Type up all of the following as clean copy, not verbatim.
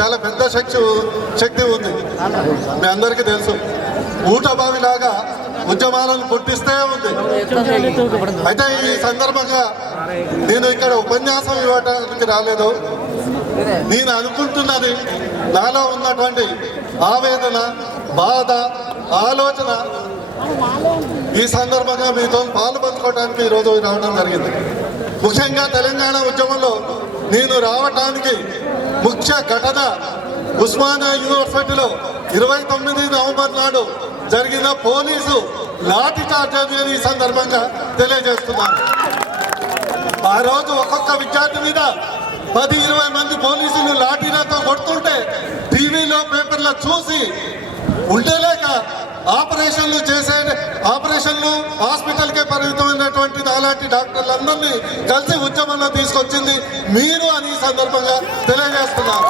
చాలా పెద్ద శక్తి ఉంది. మీ అందరికీ తెలుసు. ఊటబావిలాగా ఉద్యమాలను పుట్టిస్తే ఉంది. అయితే ఈ సందర్భంగా నేను ఇక్కడ ఉపన్యాసం ఇవ్వడానికి రాలేదు. నేను అనుకుంటున్నది, నాలో ఉన్నటువంటి ఆవేదన, బాధ, ఆలోచన ఈ సందర్భంగా మీతో పాలు పంచుకోవడానికి ఈరోజు రావడం జరిగింది. ముఖ్యంగా తెలంగాణ ఉద్యమంలో నేను రావటానికి ముఖ్య ఘటన ఉస్మానియా యూనివర్సిటీలో 29 నవంబర్ నాడు జరిగిన పోలీసు లాఠీ చార్జ్ అని ఈ సందర్భంగా తెలియజేస్తున్నాను. ఆ రోజు ఒక్కొక్క విద్యార్థి మీద 10-20 మంది పోలీసులు లాఠీలతో కొడుతుంటే టీవీలో పేపర్లో చూసి ఉండలేక ఆపరేషన్లు హాస్పిటల్కే పరిమితమైనటువంటి అలాంటి డాక్టర్లందరినీ కలిసి ఉద్యమంలో తీసుకొచ్చింది మీరు అని ఈ సందర్భంగా తెలియజేస్తున్నారు.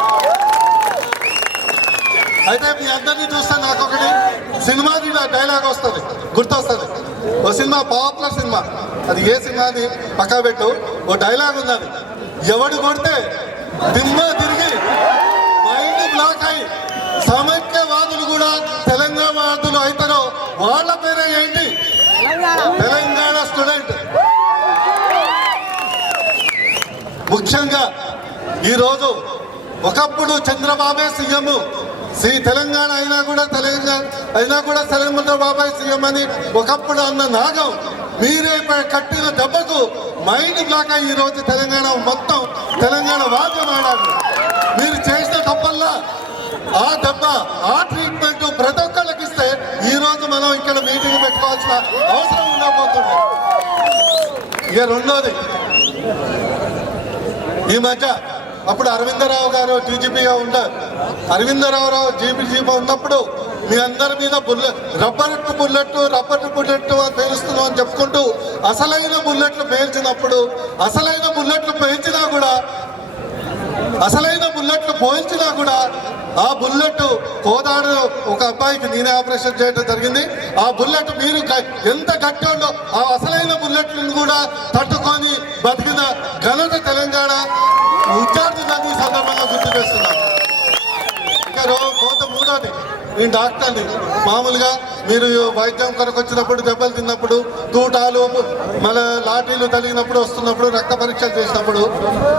అయితే మీ అందరినీ చూస్తే నాకు ఒకటి సినిమాకి డైలాగ్ వస్తుంది, గుర్తొస్తుంది. ఓ సినిమా, పాపులర్ సినిమా, అది ఏ సినిమా అని పక్కా పెట్టు. ఓ డైలాగ్ ఉన్నది, ఎవడు కొడితే దిమ్మ తిరిగి మైండ్ బ్లాక్ అయి సమైక్యవాదులు కూడా తెలంగాణవాదులు అవుతారో వాళ్ళ పేరే ఏంటి? తెలంగాణ స్టూడెంట్. ముఖ్యంగా ఈరోజు ఒకప్పుడు చంద్రబాబే సీఎం, తెలంగాణ అయినా కూడా చంద్రబాబే సీఎం అని ఒకప్పుడు అన్న నాగం మీరే కట్టిన దెబ్బకు మైండ్ బ్లాక్ అయ్యి ఈరోజు తెలంగాణ మొత్తం తెలంగాణ వాద్యం ఆడారు. మీరు చేసిన తప్పల్లా ఆ దెబ్బ, ఆ ట్రీట్మెంట్ ప్రతి ఒక్కళ్ళకి ఇస్తే ఈరోజు మనం ఇక్కడ మీటింగ్ పెట్టుకోవాల్సిన అవసరం ఉండబోతుంది. ఇక రెండోది, ఈ మధ్య అప్పుడు అరవిందరావు గారు డీజీపీగా ఉంటారు. అరవిందరావు జీపీగా ఉన్నప్పుడు మీ అందరి మీద రబ్బర్ బుల్లెట్ అని పేలుస్తున్నాం అని చెప్పుకుంటూ అసలైన బుల్లెట్లు పేల్చినప్పుడు, అసలైన బుల్లెట్లు పోల్చినా కూడా ఆ బుల్లెట్ కోదాడు ఒక అబ్బాయికి నేనే ఆపరేషన్ చేయడం జరిగింది. ఆ బుల్లెట్ మీరు ఎంత గట్టి ఉండో ఆ అసలైన బుల్లెట్లను కూడా తట్టుకొని బతికిన ఘనత తెలంగాణ విద్యార్థులని సందర్భంగా గుర్తు చేస్తున్నాను. ఇక మూడోది, నేను డాక్టర్ని. మామూలుగా మీరు వైద్యం కొరకు వచ్చినప్పుడు, దెబ్బలు తిన్నప్పుడు, తూటాలు మళ్ళీ లాఠీలు తగిలినప్పుడు, వస్తున్నప్పుడు, రక్త పరీక్షలు చేసినప్పుడు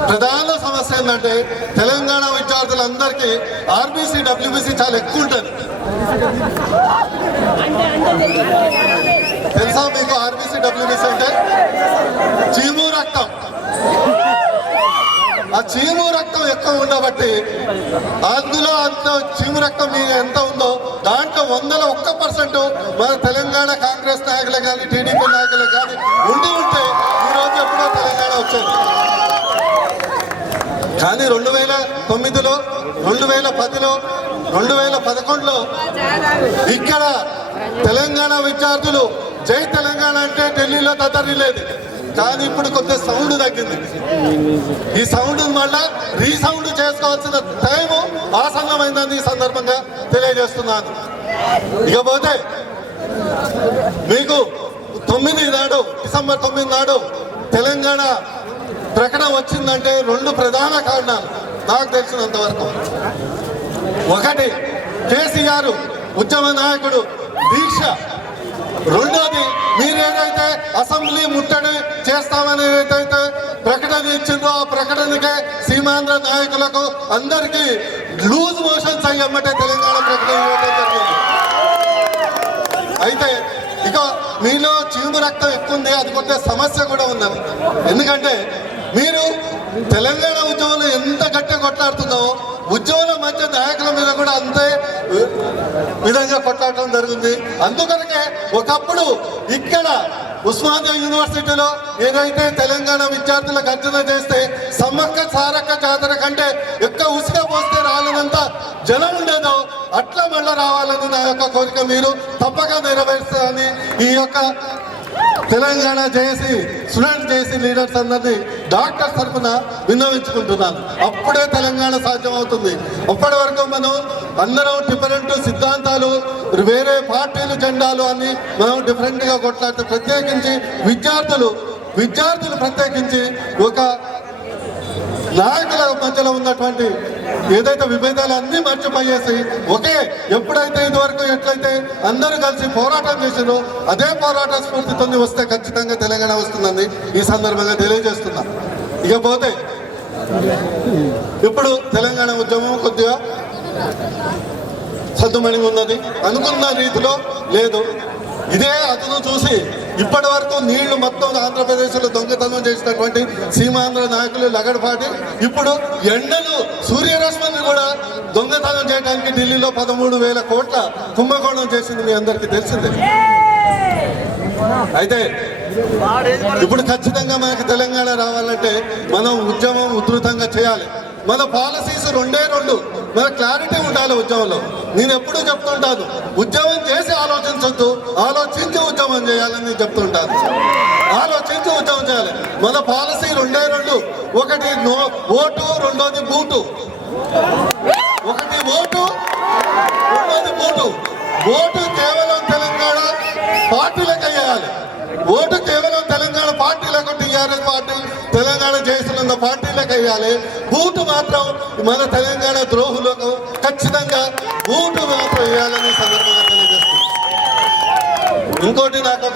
ప్రధాన సమస్య ఏంటంటే తెలంగాణ విద్యార్థులందరికీ ఆర్బీసీ, డబ్ల్యూబీసీ చాలా ఎక్కువ ఉంటుంది. తెలుసా మీకు? ఆర్బీసీ, డబ్ల్యూబీసీ అంటే చీము రక్తం. ఆ చీము రక్తం ఎక్కువ ఉండబట్టి అందులో అంత చీము రక్తం ఎంత ఉందో దాంట్లో 101% మన తెలంగాణ కాంగ్రెస్ నాయకులు కానీ, టీడీపీ నాయకులు కానీ ఉంటే ఈరోజు ఎప్పుడో తెలంగాణ వచ్చేది. కానీ 2009లో, 2010లో, 2011లో ఇక్కడ తెలంగాణ విద్యార్థులు జై తెలంగాణ అంటే ఢిల్లీలో తతరిలేదు. కానీ ఇప్పుడు కొద్దిగా సౌండ్ తగ్గింది. ఈ సౌండ్ మళ్ళా రీసౌండ్ చేసుకోవాల్సిన టైము ఆసన్నమైందని ఈ సందర్భంగా తెలియజేస్తున్నాను. ఇకపోతే మీకు డిసెంబర్ 9 నాడు తెలంగాణ ప్రకటన వచ్చిందంటే 2 ప్రధాన కారణాలు నాకు తెలిసినంత వరకు. ఒకటి, కేసీఆర్ ఉద్యమ నాయకుడు దీక్ష. రెండోది, మీరేదైతే అసెంబ్లీ ముట్టడి చేస్తామని ఏదైతే ప్రకటన ఇచ్చిందో ఆ ప్రకటనకే సీమాంధ్ర నాయకులకు అందరికీ లూజ్ మోషన్స్ అయ్యమ్మటే తెలంగాణ ప్రకటన ఇవ్వడం జరిగింది. అయితే ఇక మీలో చీము రక్తం ఎక్కువ ఉంది, అది కొంత సమస్య కూడా ఉన్నది. ఎందుకంటే మీరు తెలంగాణ ఉద్యమంలో ఎంత గట్టిగా కొట్లాడుతుందో ఉద్యమాల మధ్య నాయకుల మీద కూడా అంతే విధంగా కొట్లాడటం జరిగింది. అందుకనకే ఒకప్పుడు ఇక్కడ ఉస్మానియా యూనివర్సిటీలో ఏదైతే తెలంగాణ విద్యార్థుల గర్జన చేస్తే సమ్మక్క సారక్క జాతర కంటే ఎక్కువ ఉసుక పోస్తే రాలేనంత జనం ఉండేదో అట్లా మళ్ళీ రావాలని నా యొక్క కోరిక మీరు తప్పక నెరవేర్చాలని ఈ యొక్క Telangana JAC student JAC leaders అందరినీ డాక్టర్ తరఫున విన్నవించుకుంటున్నాను. అప్పుడే తెలంగాణ సాధ్యమవుతుంది. అప్పటి వరకు మనం అందరం డిఫరెంట్ సిద్ధాంతాలు, వేరే పార్టీలు, జెండాలు అని మనం డిఫరెంట్గా కొట్లాడితే, ప్రత్యేకించి విద్యార్థులు ప్రత్యేకించి ఒక నాయకుల మధ్యలో ఉన్నటువంటి ఏదైతే విభేదాలు అన్ని మర్చిపోయేసి ఒకే ఎప్పుడైతే ఇదివరకు ఎట్లయితే అందరూ కలిసి పోరాటం చేసారో అదే పోరాట స్ఫూర్తితో వస్తే ఖచ్చితంగా తెలంగాణ వస్తుందని ఈ సందర్భంగా తెలియజేస్తున్నా. ఇకపోతే ఇప్పుడు తెలంగాణ ఉద్యమం కొద్దిగా సద్దుమణి ఉన్నది, అనుకున్న రీతిలో లేదు. ఇదే అతను చూసి ఇప్పటి వరకు నీళ్లు మొత్తం ఆంధ్రప్రదేశ్లో దొంగతనం చేసినటువంటి సీమాంధ్ర నాయకులు లగడపాటి ఇప్పుడు ఎండలు సూర్యరశ్మిని కూడా దొంగతనం చేయడానికి ఢిల్లీలో 13,000 కోట్ల కుంభకోణం చేసింది మీ అందరికీ తెలిసిందే. అయితే ఇప్పుడు ఖచ్చితంగా మనకి తెలంగాణ రావాలంటే మనం ఉద్యమం ఉధృతంగా చేయాలి. మన పాలసీస్ రెండే రెండు, మన క్లారిటీ ఉండాలి ఉద్యమంలో. నేను ఎప్పుడూ చెప్తుంటాను, ఉద్యమం చేసి ఆలోచించొద్దు, ఆలోచించి ఉద్యమం చేయాలని నేను చెప్తుంటాను. ఆలోచించి ఉద్యమం చేయాలి. మన పాలసీ రెండే రెండు, ఒకటి ఓటు, రెండోది బూటు. ఒకటి ఓటు, రెండోది బూటు. ఓటు కేవలం తెలంగాణ పార్టీలకు వేయాలి. ఓటు కేవలం తెలంగాణ పార్టీలకు, టీఆర్ఎస్ పార్టీ, తెలంగాణ చేస్తున్న పార్టీలకు వేయాలి. బూటు మాత్రం మన తెలంగాణ ద్రోహులకు ఖచ్చితంగా బూటు మాత్రం వేయాలని సందర్భంగా తెలియజేస్తుంది. ఇంకోటి నాకు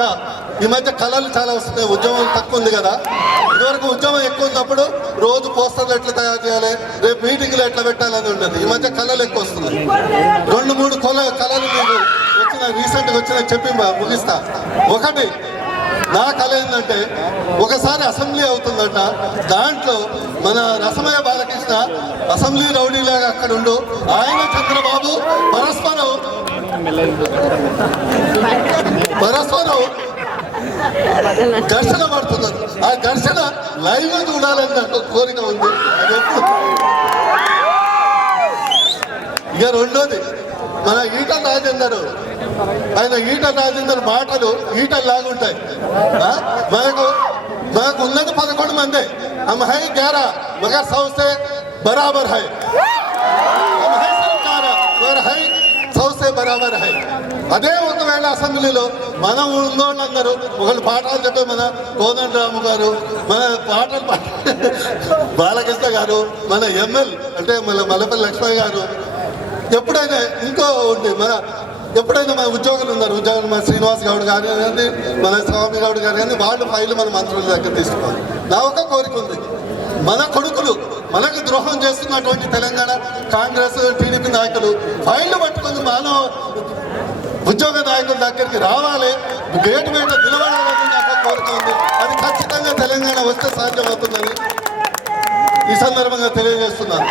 ఈ మధ్య కళలు చాలా వస్తున్నాయి. ఉద్యమం తక్కువ ఉంది కదా, ఇదివరకు ఉద్యమం ఎక్కువ ఉన్నప్పుడు రోజు పోస్టర్లు ఎట్లా తయారు చేయాలి, రేపు మీటింగ్లు ఎట్లా పెట్టాలని ఉండదు. ఈ మధ్య కళలు ఎక్కువ వస్తున్నాయి. 2-3 కళలు మీకు వచ్చిన రీసెంట్గా వచ్చిన చెప్పి ముగిస్తా. ఒకటి, నా కళ ఏంటంటే ఒకసారి అసెంబ్లీ అవుతుందట, దాంట్లో మన రసమయ్య బాలకృష్ణ అసెంబ్లీ రౌడీలాగా అక్కడ ఉండు, ఆయన చంద్రబాబు పరస్పరం ఘర్షణ పడుతున్నారు. ఆ ఘర్షణ లైవ్ చూడాలని నాకు కోరిక ఉంది. అది ఎప్పుడు. ఇక రెండోది, మన ఈటల రాజేందర్, ఆయన ఈటల రాజేందర్ మాటలు ఈటలు లాగుంటాయి. మనకు ఉన్నది 11 మంది. హమ్ హై 11 మగర్ 100 से बराबर है. हम है 11 मगर है 100 से बराबर है. అదే ఒకవేళ అసెంబ్లీలో మనం ఉన్నోళ్ళందరూ ఒకళ్ళు పాఠాలు చెప్పే మన కోదండరాము గారు, మన పాటలు బాలకృష్ణ గారు, మన ఎంఎల్ అంటే మన మల్లపల్లి లక్ష్మయ్య గారు, ఎప్పుడైనా ఇంకో ఉంది ఎప్పుడైనా మన ఉద్యోగులు ఉన్నారు, మన శ్రీనివాస్ గౌడ్ గారు కానీ, మన స్వామి గౌడ్ గారు కానీ, వాళ్ళు ఫైల్ మన మంత్రుల దగ్గర తీసుకోవాలి. నా ఒక కోరిక ఉంది, మన కొడుకులు మనకు ద్రోహం చేస్తున్నటువంటి తెలంగాణ కాంగ్రెస్ టీడీపీ నాయకులు ఫైళ్లు పట్టుకుని మానవ ఉద్యోగ నాయకుల దగ్గరికి రావాలి, గేటు మీద నిలబడాలని నాకు కోరిక ఉంది. అది ఖచ్చితంగా తెలంగాణ వస్తే సాధ్యమవుతుందని ఈ సందర్భంగా తెలియజేస్తున్నాను.